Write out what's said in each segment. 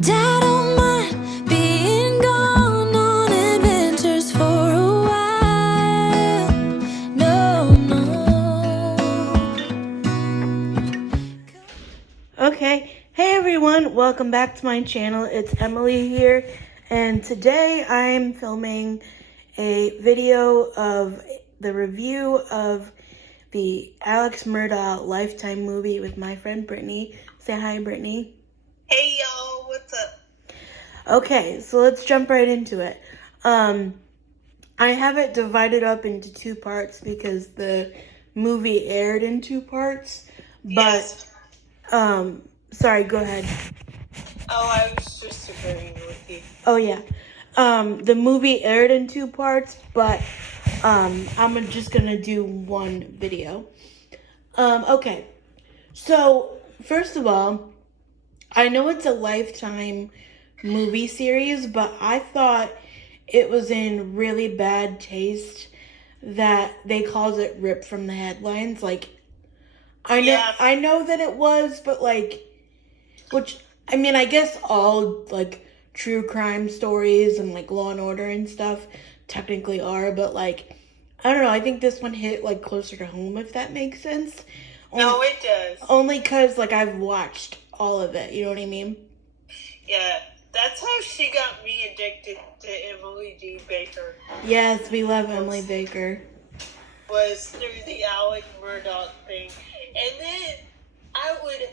Dad don't mind being gone on adventures for a while. No, no. Okay, hey everyone, welcome back to my channel. It's Emily here, and today I'm filming a video of the review of the Alex Murdaugh Lifetime movie with my friend Brittany. Say hi, Brittany. Hey y'all, what's up? Okay, so let's jump right into it. I have it divided up into two parts because the movie aired in two parts, but Yes. sorry, go ahead. Oh, I was just agreeing with you. Oh yeah. The movie aired in two parts, but I'm just gonna do one video. Okay. So first of all, I know it's a Lifetime movie series, but I thought it was in really bad taste that they called it ripped from the headlines. Like, I know that it was, but like, I mean, I guess all like true crime stories and like Law and Order and stuff technically are, but like, I don't know. I think this one hit like closer to home, if that makes sense. No, it does. Only because like I've watched all of it. You know what I mean? Yeah, that's how she got me addicted to Emily D. Baker. Yes, we love Emily Baker. Was through the Alex Murdaugh thing. And then I would,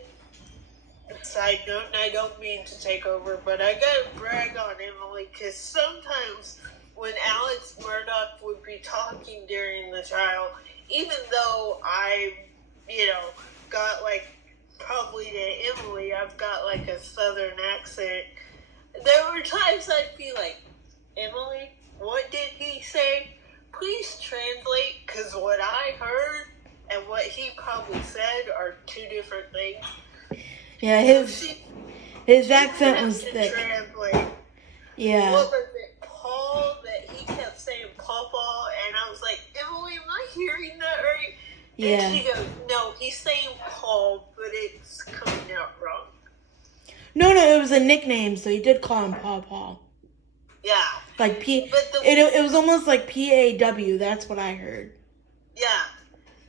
side note, and I don't mean to take over, but I gotta brag on Emily, because sometimes when Alex Murdaugh would be talking during the trial, even though I, got like, probably to Emily, I've got like a southern accent, there were times I'd be like, Emily, what did he say? Please translate, because what I heard and what he probably said are two different things. Yeah, his accent was thick. Translate. Yeah. What was it, Paul, that he kept saying Pawpaw, and I was like, Emily, am I hearing that right? Yeah. And she goes, no, he's saying Paul, but it's coming out wrong. No, it was a nickname, so he did call him Paw Paw. Yeah. Like it was almost like PAW, that's what I heard. Yeah.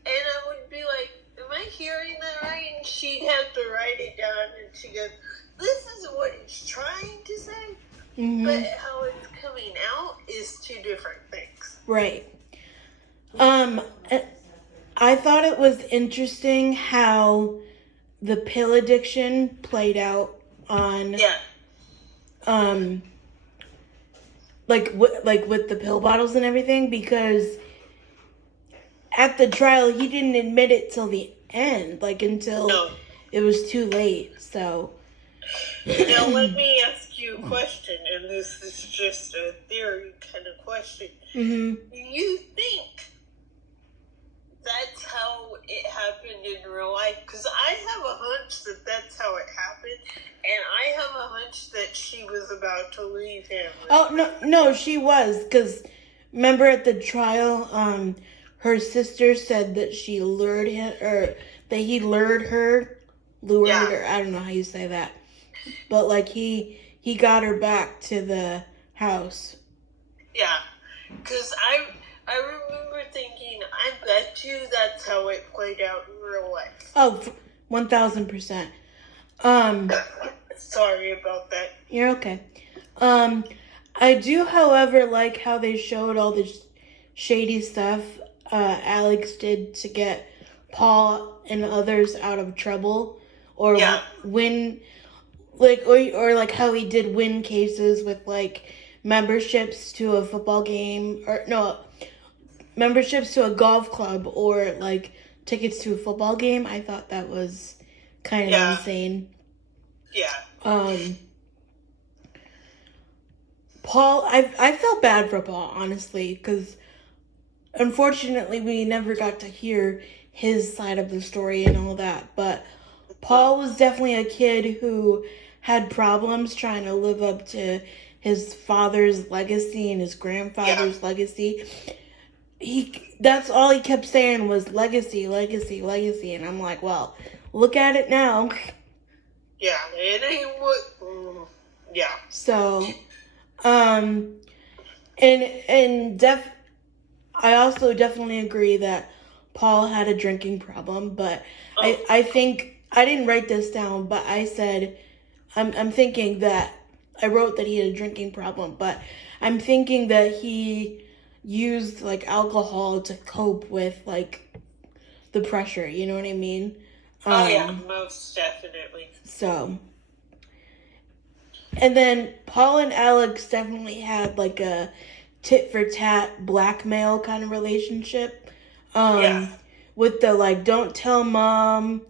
And I would be like, am I hearing that right? And she'd have to write it down, and she goes, this is what it's trying to say, but how it's coming out is two different things. Right. I thought it was interesting how the pill addiction played out on with the pill bottles and everything, because at the trial he didn't admit it till the end, until it was too late. So now let me ask you a question, and this is just a theory kind of question. Do you think that's how it happened in real life? Because I have a hunch that that's how it happened, and I have a hunch that she was about to leave him. Oh, no, she was, because remember at the trial, her sister said that she lured him, or that he lured her, or I don't know how you say that, but like he got her back to the house. Yeah, because I remember thinking, I bet you that's how it played out in real life. Oh, 1,000%. Sorry about that. You're okay. I do, however, like how they showed all the shady stuff Alex did to get Paul and others out of trouble, or win, or like how he did win cases with like memberships to a football game, or no, memberships to a golf club, or like tickets to a football game. I thought that was kind of insane. Yeah. Paul, I felt bad for Paul, honestly, because unfortunately we never got to hear his side of the story and all that, but Paul was definitely a kid who had problems trying to live up to his father's legacy and his grandfather's legacy. That's all he kept saying was legacy, and I'm like, well, look at it now. Yeah, it ain't what Yeah. So, um, and I also definitely agree that Paul had a drinking problem, but Oh, I think I didn't write this down, but I said I'm thinking that I wrote that he had a drinking problem, but I'm thinking that he used like alcohol to cope with like the pressure, you know what I mean? oh yeah, most definitely. So, and then Paul and Alex definitely had like a tit for tat blackmail kind of relationship. Yeah. With the like, don't tell mom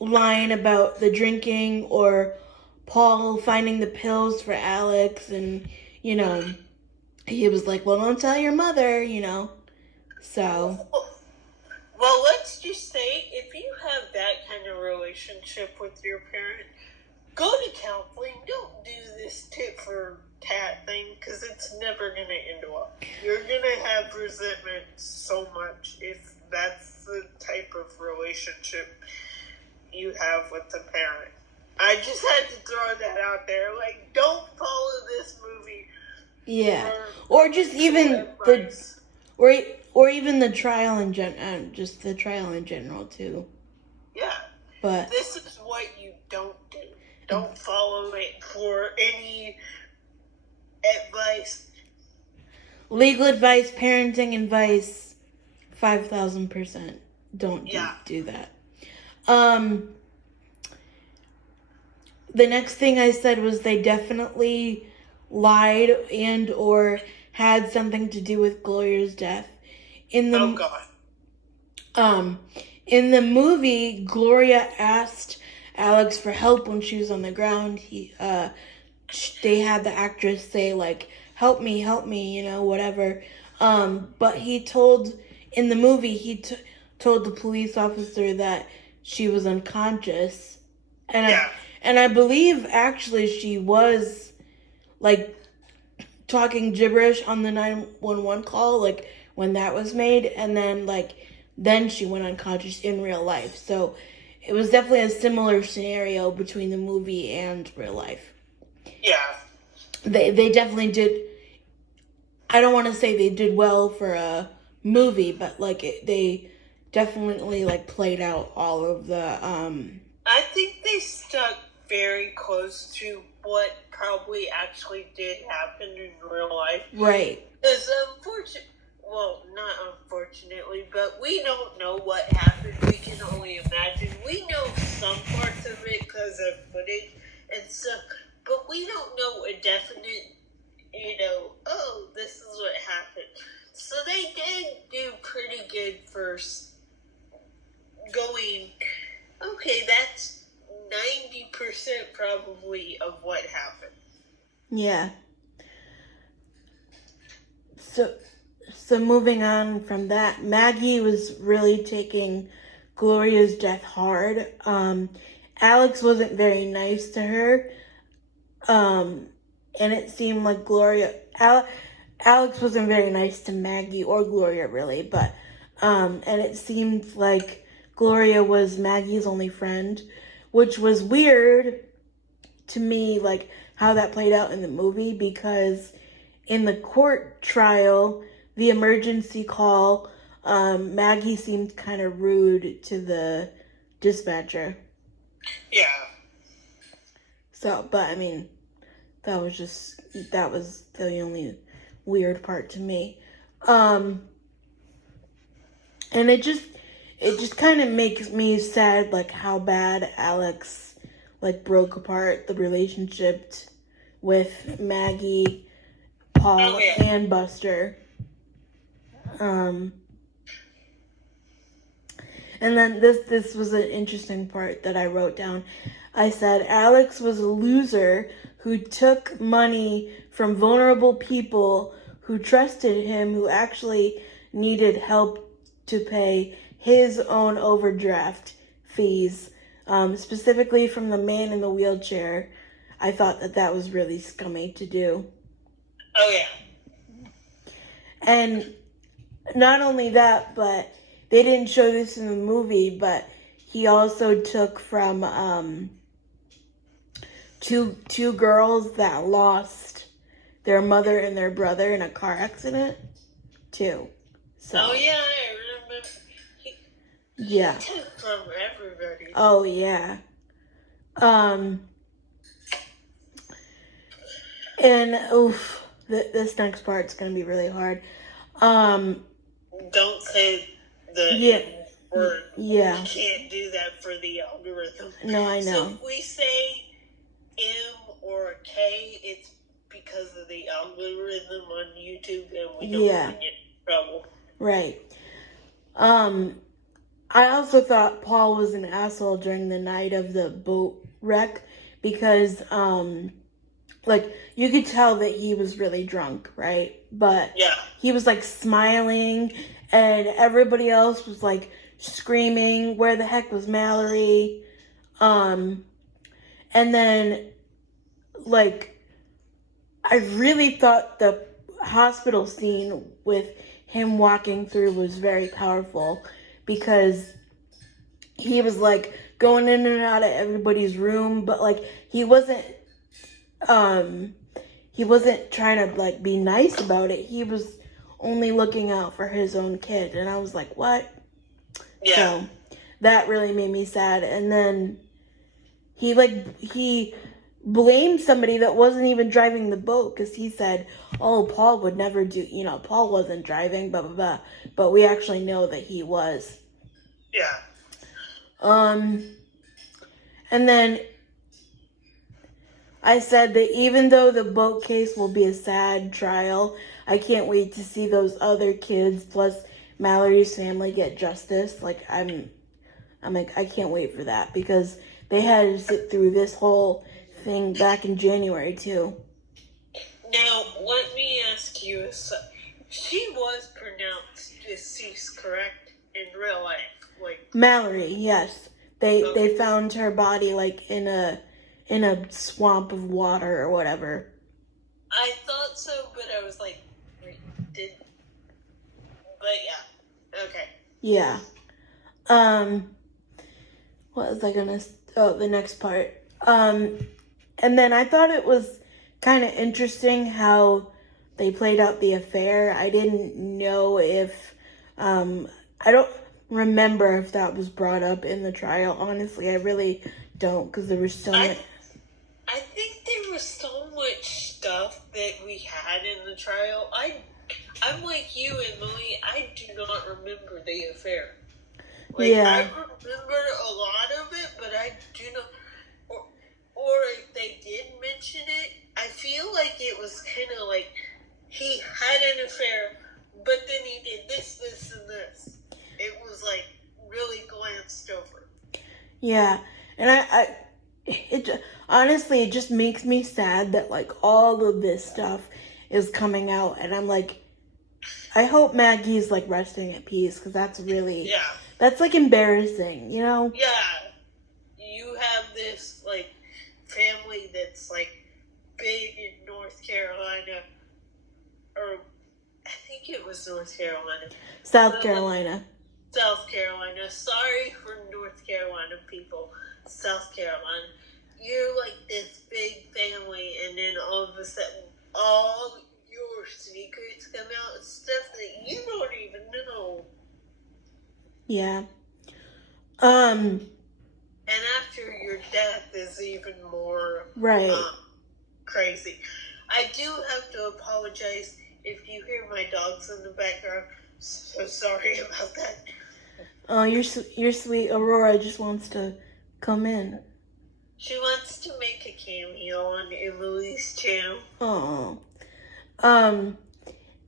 line about the drinking, or Paul finding the pills for Alex, and you know, he was like, well, don't tell your mother, you know. So, Well, let's just say if you have that kind of relationship with your parent, go to counseling. Don't do this tit for tat thing because it's never going to end well. You're going to have resentment so much if that's the type of relationship you have with the parent. I just had to throw that out there. Like, don't follow this movie. yeah. Or just even the or even the trial in just the trial in general too. Yeah. But this is what you don't do. Don't follow it for any advice. legal advice, parenting advice, 5,000%. Don't do that. The next thing I said was they definitely lied and or had something to do with Gloria's death. In the Oh God. In the movie, Gloria asked Alex for help when she was on the ground. They had the actress say like, help me, you know, whatever. But he told, in the movie, told the police officer that she was unconscious. And I believe actually she was like talking gibberish on the 911 call, like when that was made, and then she went unconscious in real life. So it was definitely a similar scenario between the movie and real life. Yeah. They definitely did. I don't want to say they did well for a movie, but like they definitely like played out all of the. I think they stuck very close to what probably actually did happen in real life. Right. It's well, not unfortunately, but we don't know what happened. We can only imagine. We know some parts of it because of footage and stuff, but we don't know a definite, oh, this is what happened. So they did do pretty good first going, okay, that's 90% probably of what happened. Yeah. So moving on from that, Maggie was really taking Gloria's death hard. Alex wasn't very nice to her. And it seemed like Alex wasn't very nice to Maggie or Gloria really, but and it seemed like Gloria was Maggie's only friend, which was weird to me, like how that played out in the movie, because in the court trial, the emergency call, Maggie seemed kind of rude to the dispatcher. Yeah. So, but I mean, that was the only weird part to me. And it just kind of makes me sad, like how bad Alex like broke apart the relationship with Maggie, Paul, and Buster. And then this was an interesting part that I wrote down. I said Alex was a loser who took money from vulnerable people who trusted him, who actually needed help to pay his own overdraft fees, specifically from the man in the wheelchair. I thought that was really scummy to do. Oh, yeah. And not only that, but they didn't show this in the movie, but he also took from two girls that lost their mother and their brother in a car accident too. So. Oh yeah, I remember. Yeah. He took from everybody. Oh yeah. And oof, this next part's gonna be really hard. Don't say the Yeah. word. Yeah. We can't do that for the algorithm. No, I know. So if we say M or K, it's because of the algorithm on YouTube, and we don't want to get in trouble. Right. I also thought Paul was an asshole during the night of the boat wreck because, like, you could tell that he was really drunk, right? But Yeah. he was, like, smiling, and everybody else was, like, screaming, where the heck was Mallory? And then, like, I really thought the hospital scene with him walking through was very powerful because he was like going in and out of everybody's room, but like he wasn't trying to like be nice about it. He was only looking out for his own kid, and I was like, what? Yeah. So that really made me sad. And then he blamed somebody that wasn't even driving the boat because he said, oh, Paul would never do, Paul wasn't driving, blah, blah, blah. But we actually know that he was. Yeah. And then I said that even though the boat case will be a sad trial, I can't wait to see those other kids plus Mallory's family get justice. Like, I'm like, I can't wait for that because they had to sit through this whole thing back in January too. Now, let me ask you, she was pronounced deceased, correct? In real life? Like Mallory, yes. They Okay. found her body like in a swamp of water or whatever. I thought so, but I was like, but yeah. Okay. Yeah. What was I gonna? Oh, the next part. And then I thought it was kind of interesting how they played out the affair. I didn't know if, I don't remember if that was brought up in the trial. Honestly, I really don't because there was so much. I think there was so much stuff that we had in the trial. I'm like you, Emily. I do not remember the affair. Like, Yeah. I remember a lot of it, but I do not. Or if they did mention it, I feel like it was kind of like he had an affair, but then he did this, this, and this. It was like really glanced over. Yeah, and honestly, it just makes me sad that like all of this stuff is coming out, and I'm like, I hope Maggie's like resting at peace because that's really, that's like embarrassing, you know? Yeah, you have this like family that's like big in North Carolina, or I think it was North Carolina. South Carolina. South Carolina. Sorry for North Carolina people. South Carolina. You're like this big family, and then all of a sudden, all your secrets come out and stuff that you don't even know. Yeah. And after your death is even more Right. Crazy. I do have to apologize if you hear my dogs in the background. So sorry about that. Oh, you're sweet. Aurora just wants to come in. She wants to make a cameo on Emily's channel. Oh.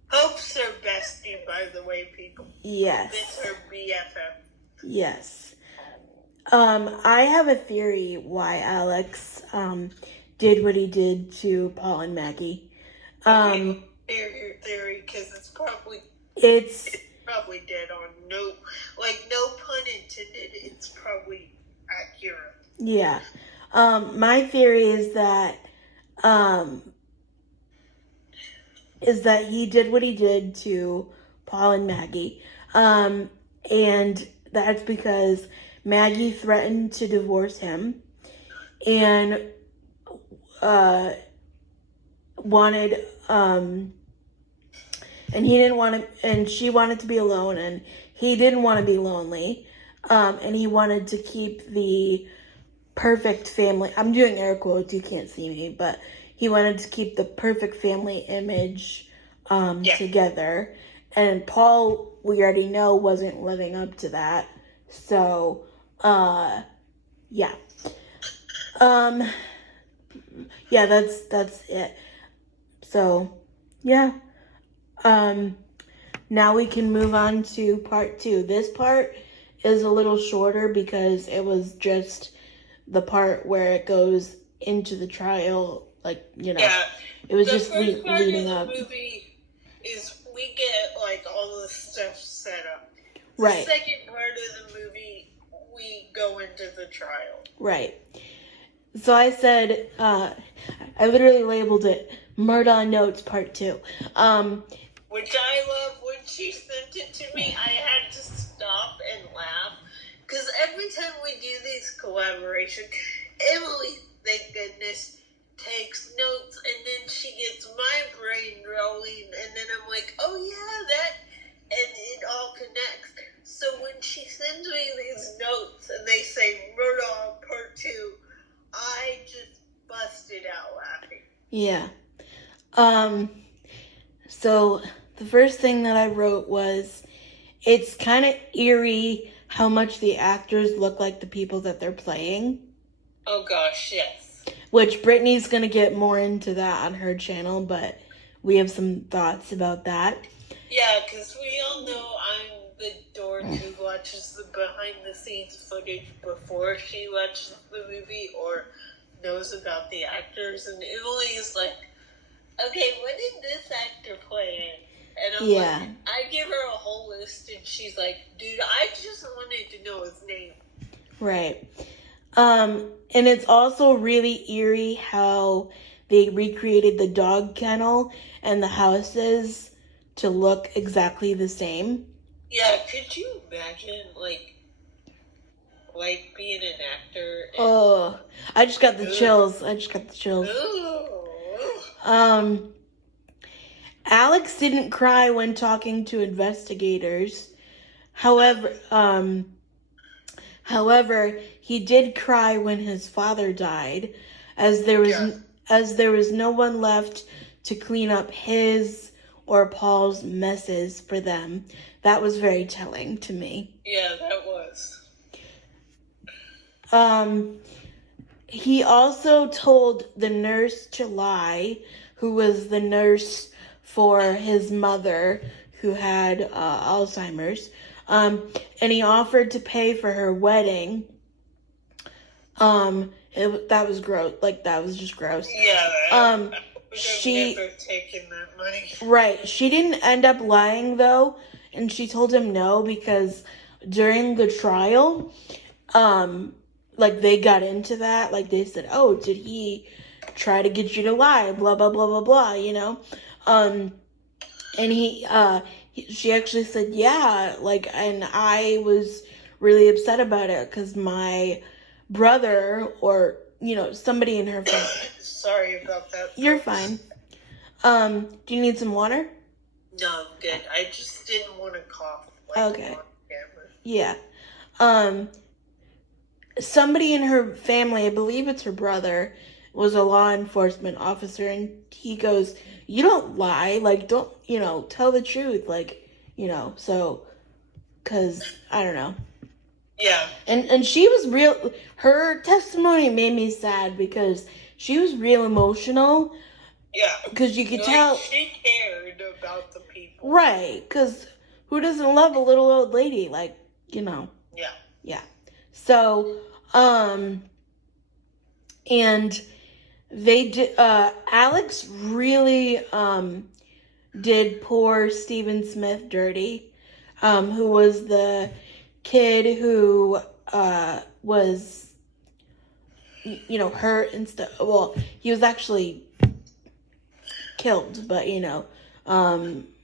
Hope's her bestie, by the way, people. Yes. It's her BFF. Yes. I have a theory why Alex did what he did to Paul and Maggie. Okay, hear your theory, because it's probably dead on. No pun intended. It's probably accurate. Yeah. My theory is that he did what he did to Paul and Maggie. And that's because Maggie threatened to divorce him. And wanted, and he didn't want to, and she wanted to be alone, and he didn't want to be lonely, and he wanted to keep the perfect family. I'm doing air quotes, you can't see me, but he wanted to keep the perfect family image together. And Paul, we already know, wasn't living up to that. So, yeah. Yeah, that's it. So, yeah. Now we can move on to part 2. This part is a little shorter because it was just the part where it goes into the trial, like, you know. Yeah. It was The just first part leading of up. the movie is we get like all the stuff set up. The Right. second part of the movie, we go into the trial. Right. So I said, I literally labeled it Murdaugh Notes Part 2. Which I love. When she sent it to me, I had to stop and laugh. Because every time we do these collaborations, Emily, thank goodness, takes notes, and then she gets my brain rolling, and then I'm like, oh yeah, that, and it all connects. So when she sends me these notes, and they say Murdaugh Part 2, I just busted out laughing. Yeah. So the first thing that I wrote was, it's kind of eerie how much the actors look like the people that they're playing. Oh gosh, yes. Which Brittany's going to get more into that on her channel, but we have some thoughts about that. Yeah, because we all know I'm the dork who watches the behind-the-scenes footage before she watches the movie or knows about the actors. And Emily is like, okay, what did this actor play in? And I'm like, I give her a whole list, and she's like, dude, I just wanted to know his name. Right. And it's also really eerie how they recreated the dog kennel and the houses to look exactly the same. Yeah, could you imagine, like being an actor? Oh, I just got the chills. Alex didn't cry when talking to investigators. However, he did cry when his father died, as there was no one left to clean up his or Paul's messes for them. That was very telling to me. Yeah, that was. He also told the nurse to lie, who was the nurse for his mother who had Alzheimer's. And he offered to pay for her wedding. That was gross. Like, that was just gross. Yeah. I would have never taken that money. Right. She didn't end up lying, though, and she told him no because during the trial, like, they got into that. Like, they said, oh, did he try to get you to lie? Blah, blah, blah, blah, blah, you know? And she actually said, yeah, like, and I was really upset about it because my brother or, you know, somebody in her family. Sorry about that. You're fine. Do you need some water? No, I'm good. I just didn't want to cough. Okay. On camera. Yeah. Somebody in her family, I believe it's her brother, was a law enforcement officer, and he goes, you don't lie, like, don't, you know, tell the truth, like, you know, so, because, I don't know. Yeah. And she was real, her testimony made me sad, because she was real emotional. Yeah. Because you could tell. She cared about the people. Right, because who doesn't love a little old lady, like, you know. Yeah. Yeah. So, and they did, Alex really, did poor Stephen Smith dirty, who was the kid who, was, you know, hurt and stuff. Well, he was actually killed, but, you know,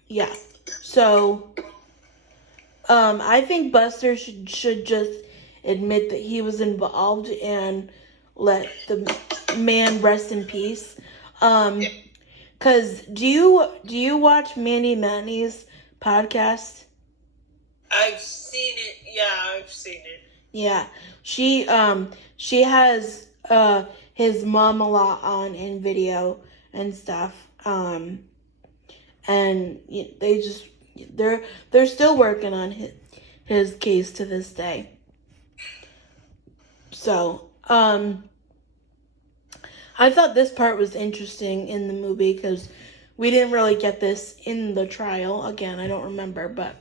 yeah. So, I think Buster should just admit that he was involved and let the man rest in peace. Cause do you watch Mandy Manny's podcast? I've seen it. Yeah, I've seen it. Yeah, she has his mom a lot on in video and stuff. And they just they're still working on his case to this day. So I thought this part was interesting in the movie because we didn't really get this in the trial. Again, I don't remember, but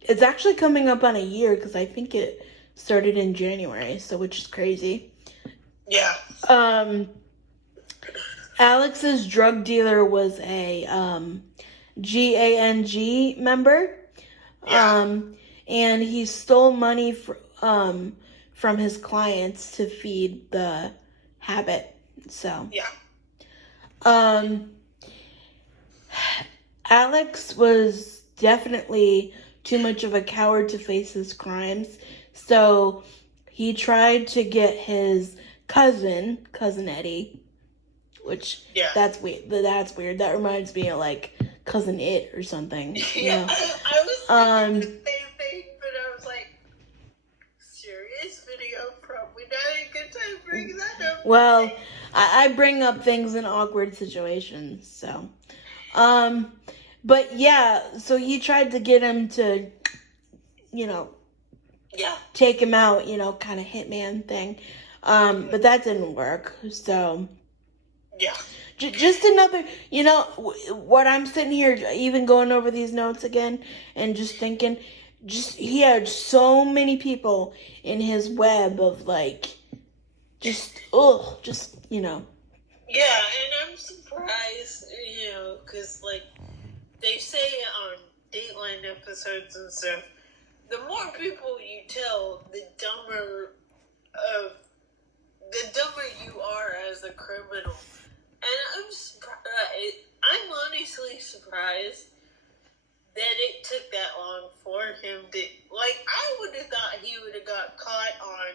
it's actually coming up on a year because I think it started in January, so which is crazy. Yeah. Alex's drug dealer was a GANG member. Yeah. And he stole money from his clients to feed the habit. So Yeah. Alex was definitely too much of a coward to face his crimes. So he tried to get his cousin Eddie, which that's weird. That reminds me of like Cousin It or something. Yeah, I was thinking the same thing, but I was like, serious video, probably not a good time to bring that up. Well, I bring up things in awkward situations, so. But yeah, so he tried to get him to, take him out, kind of hitman thing. But that didn't work, so. Yeah. Just another, what I'm sitting here, even going over these notes again, and just thinking, he had so many people in his web of, like, Yeah, and I'm surprised, because, like, they say on Dateline episodes and stuff, the more people you tell, the dumber you are as a criminal. And I'm honestly surprised that it took that long for him to, like, I would have thought he would have got caught on,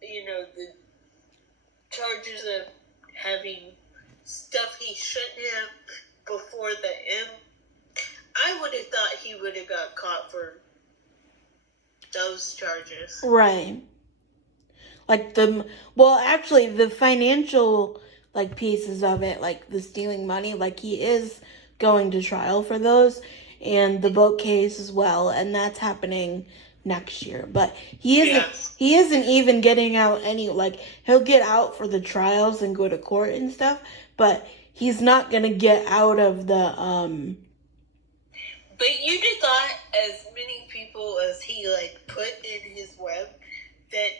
the charges of having stuff he shouldn't have before the end. I would have thought he would have got caught for those charges. Right. Like actually the financial, like, pieces of it, like the stealing money, like he is going to trial for those, and the boat case as well, and that's happening next year. But he isn't even getting out any, like, he'll get out for the trials and go to court and stuff, but he's not gonna get out of the But you'd have thought, as many people as he, like, put in his web, that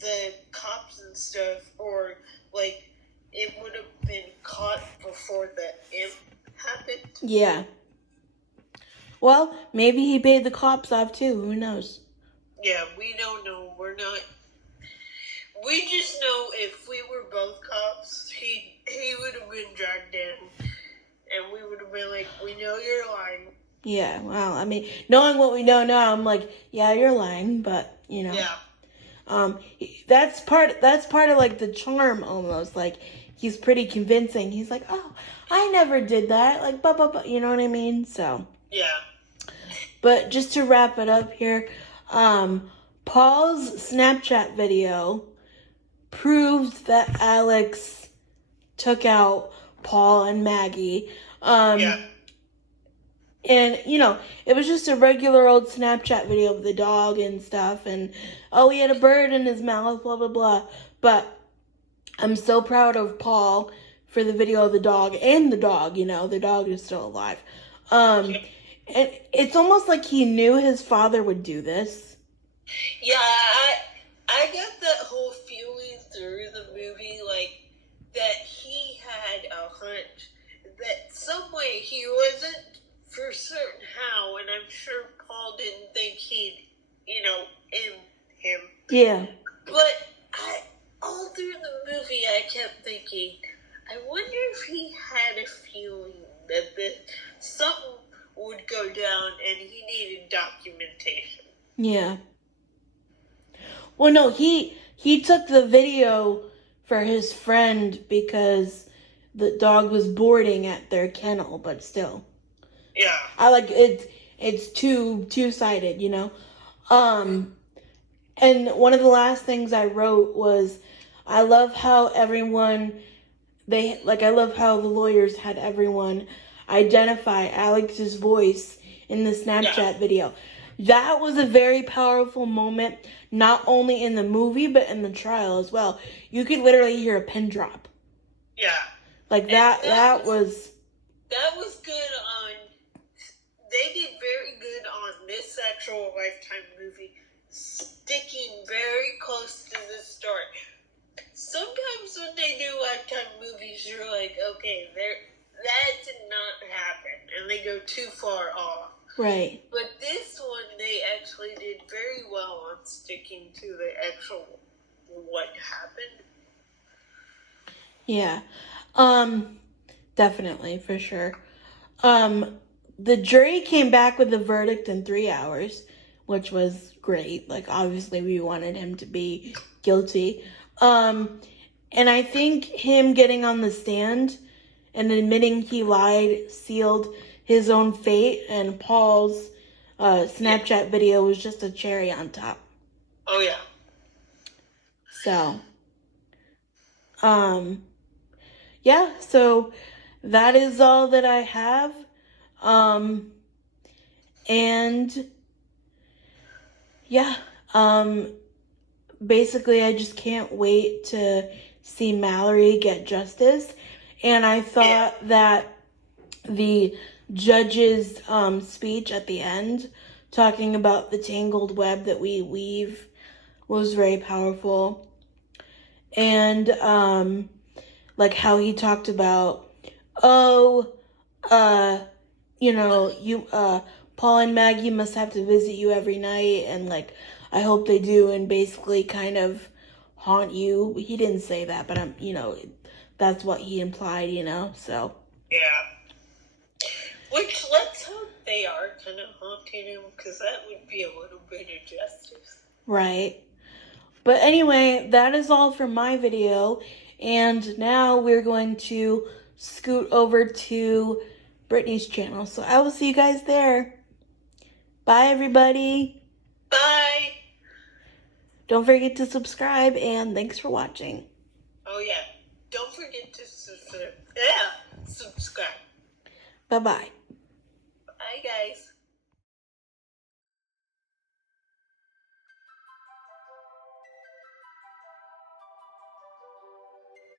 the cops and stuff, or, like, it would have been caught before the imp happened. Yeah. Well, maybe he paid the cops off too. Who knows? Yeah, we don't know. We're not. We just know if we were both cops, he would have been dragged in, and we would have been like, "We know you're lying." Yeah. Well, I mean, knowing what we know now, I'm like, yeah, you're lying, but Yeah. That's part of, like, the charm almost. Like, he's pretty convincing. He's like, oh, I never did that. Like, you know what I mean? So. Yeah. But just to wrap it up here, Paul's Snapchat video proves that Alex took out Paul and Maggie. Yeah. And, it was just a regular old Snapchat video of the dog and stuff. And, he had a bird in his mouth, blah, blah, blah. But I'm so proud of Paul for the video of the dog. And the dog, the dog is still alive. And it's almost like he knew his father would do this. Yeah, I got that whole feeling through the movie, like, that he had a hunch that some way he wasn't for certain how, and I'm sure Paul didn't think he'd, in him. Yeah. But all through the movie, I kept thinking, I wonder if he had a feeling that something would go down and he needed documentation. Yeah. Well, no, he took the video for his friend because the dog was boarding at their kennel, but still. Yeah. I like it. It's two-sided, you know. And one of the last things I wrote was, I love how I love how the lawyers had everyone identify Alex's voice in the Snapchat video. That was a very powerful moment, not only in the movie, but in the trial as well. You could literally hear a pin drop. Yeah. Like that was That was good on... They did very good on this actual Lifetime movie, sticking very close to the story. Sometimes when they do Lifetime movies, you're like, okay, that did not happen, and they go too far off. right. But this one, they actually did very well on sticking to the actual what happened. Yeah. Definitely, for sure. The jury came back with a verdict in 3 hours, which was great. Like, obviously we wanted him to be guilty. And I think him getting on the stand and admitting he lied sealed his own fate, and Paul's Snapchat video was just a cherry on top. Oh, yeah. So, yeah, so that is all that I have. And yeah, basically I just can't wait to see Mallory get justice. And I thought that the judge's speech at the end, talking about the tangled web that we weave, was very powerful. And like how he talked about, Paul and Maggie must have to visit you every night, and like, I hope they do, and basically kind of haunt you. He didn't say that, but that's what he implied, so. Yeah. Which, let's hope they are kind of haunting him, because that would be a little bit of justice. Right. But anyway, that is all for my video. And now we're going to scoot over to Brittany's channel. So I will see you guys there. Bye, everybody. Bye. Don't forget to subscribe, and thanks for watching. Oh, yeah. Don't forget to subscribe. Bye-bye. Bye, guys.